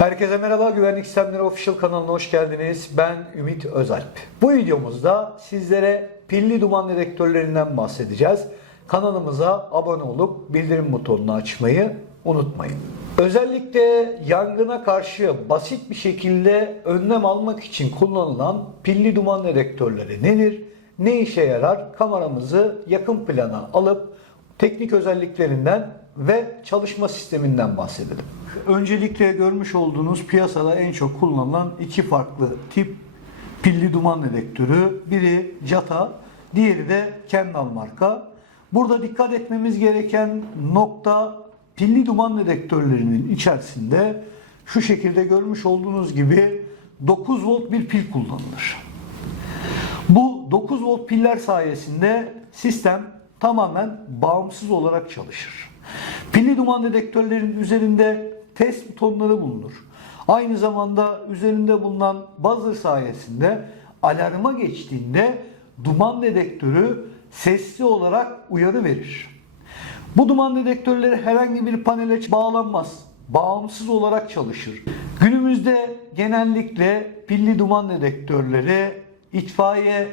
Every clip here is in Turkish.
Herkese merhaba, Güvenlik Sistemleri Official kanalına hoş geldiniz. Ben Ümit Özalp. Bu videomuzda sizlere pilli duman dedektörlerinden bahsedeceğiz. Kanalımıza abone olup bildirim butonunu açmayı unutmayın. Özellikle yangına karşı basit bir şekilde önlem almak için kullanılan pilli duman dedektörleri nedir? Ne işe yarar? Kameramızı yakın plana alıp teknik özelliklerinden ve çalışma sisteminden bahsedelim. Öncelikle görmüş olduğunuz piyasada en çok kullanılan iki farklı tip pilli duman dedektörü. Biri Jata, diğeri de Kendall marka. Burada dikkat etmemiz gereken nokta pilli duman dedektörlerinin içerisinde şu şekilde görmüş olduğunuz gibi 9 volt bir pil kullanılır. Bu 9 volt piller sayesinde sistem tamamen bağımsız olarak çalışır. Pilli duman dedektörlerin üzerinde test butonları bulunur. Aynı zamanda üzerinde bulunan buzzer sayesinde alarma geçtiğinde duman dedektörü sesli olarak uyarı verir. Bu duman dedektörleri herhangi bir panele bağlanmaz. Bağımsız olarak çalışır. Günümüzde genellikle pilli duman dedektörleri itfaiye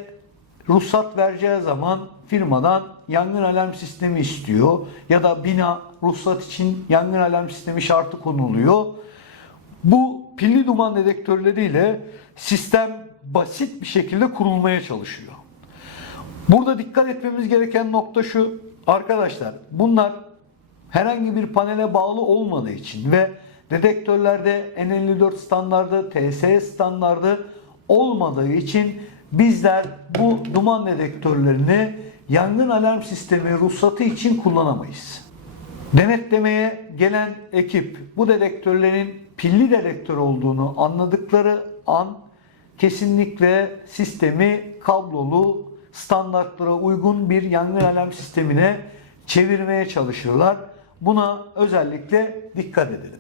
ruhsat vereceği zaman firmadan yangın alarm sistemi istiyor ya da bina ruhsat için yangın alarm sistemi şartı konuluyor. Bu pilli duman dedektörleriyle sistem basit bir şekilde kurulmaya çalışıyor. Burada dikkat etmemiz gereken nokta şu. Arkadaşlar bunlar herhangi bir panele bağlı olmadığı için ve dedektörlerde N54 standardı, TSE standardı olmadığı için bizler bu duman dedektörlerini yangın alarm sistemi ruhsatı için kullanamayız. Denetlemeye gelen ekip bu dedektörlerin pilli dedektör olduğunu anladıkları an kesinlikle sistemi kablolu standartlara uygun bir yangın alarm sistemine çevirmeye çalışırlar. Buna özellikle dikkat edelim.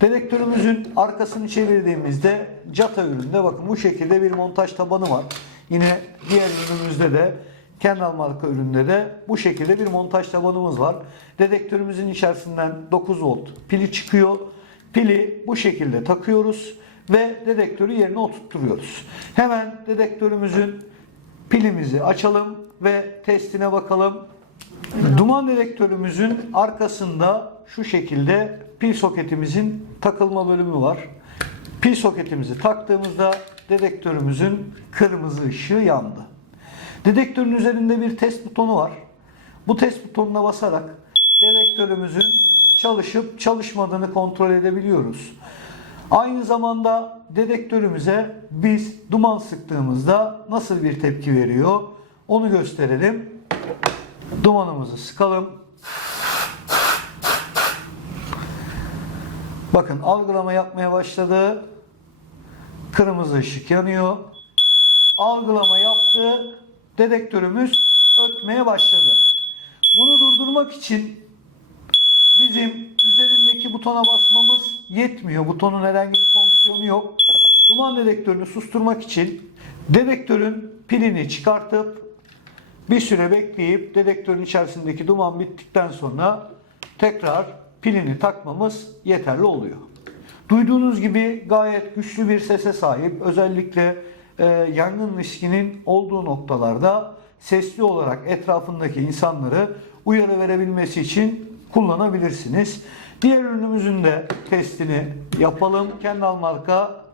Dedektörümüzün arkasını çevirdiğimizde Jata üründe bakın bu şekilde bir montaj tabanı var. Yine diğer ürünümüzde de Kendall marka üründe de bu şekilde bir montaj tabanımız var. Dedektörümüzün içerisinden 9 volt pili çıkıyor. Pili bu şekilde takıyoruz ve dedektörü yerine oturtturuyoruz. Hemen dedektörümüzün pilimizi açalım ve testine bakalım. Duman dedektörümüzün arkasında şu şekilde pil soketimizin takılma bölümü var. Pil soketimizi taktığımızda dedektörümüzün kırmızı ışığı yandı. Dedektörün üzerinde bir test butonu var. Bu test butonuna basarak dedektörümüzün çalışıp çalışmadığını kontrol edebiliyoruz. Aynı zamanda dedektörümüze biz duman sıktığımızda nasıl bir tepki veriyor onu gösterelim. Dumanımızı sıkalım. Bakın algılama yapmaya başladı. Kırmızı ışık yanıyor. Algılama yaptı. Dedektörümüz ötmeye başladı. Bunu durdurmak için bizim üzerindeki butona basmamız yetmiyor. Butonun herhangi bir fonksiyonu yok. Duman dedektörünü susturmak için dedektörün pilini çıkartıp bir süre bekleyip dedektörün içerisindeki duman bittikten sonra tekrar pilini takmamız yeterli oluyor. Duyduğunuz gibi gayet güçlü bir sese sahip. Özellikle e, yangın riskinin olduğu noktalarda sesli olarak etrafındaki insanları uyarı verebilmesi için kullanabilirsiniz. Diğer ürünümüzün de testini yapalım. Kendall marka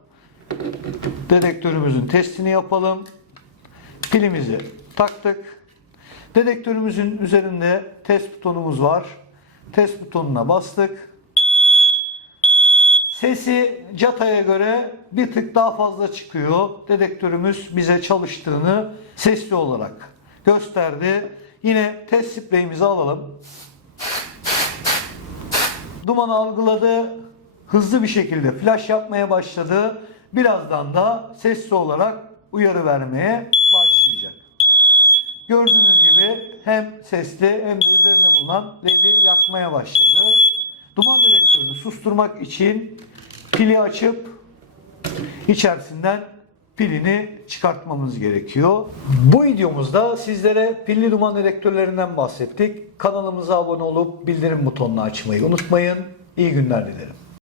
dedektörümüzün testini yapalım. Pilimizi taktık. Dedektörümüzün üzerinde test butonumuz var. Test butonuna bastık. Sesi Jata'ya göre bir tık daha fazla çıkıyor. Dedektörümüz bize çalıştığını sesli olarak gösterdi. Yine test spreyimizi alalım. Dumanı algıladı. Hızlı bir şekilde flash yapmaya başladı. Birazdan da sesli olarak uyarı vermeye başlayacak. Gördüğünüz hem sesli hem de üzerinde bulunan LED'i yakmaya başladı. Duman dedektörünü susturmak için pili açıp içerisinden pilini çıkartmamız gerekiyor. Bu videomuzda sizlere pilli duman dedektörlerinden bahsettik. Kanalımıza abone olup bildirim butonunu açmayı unutmayın. İyi günler dilerim.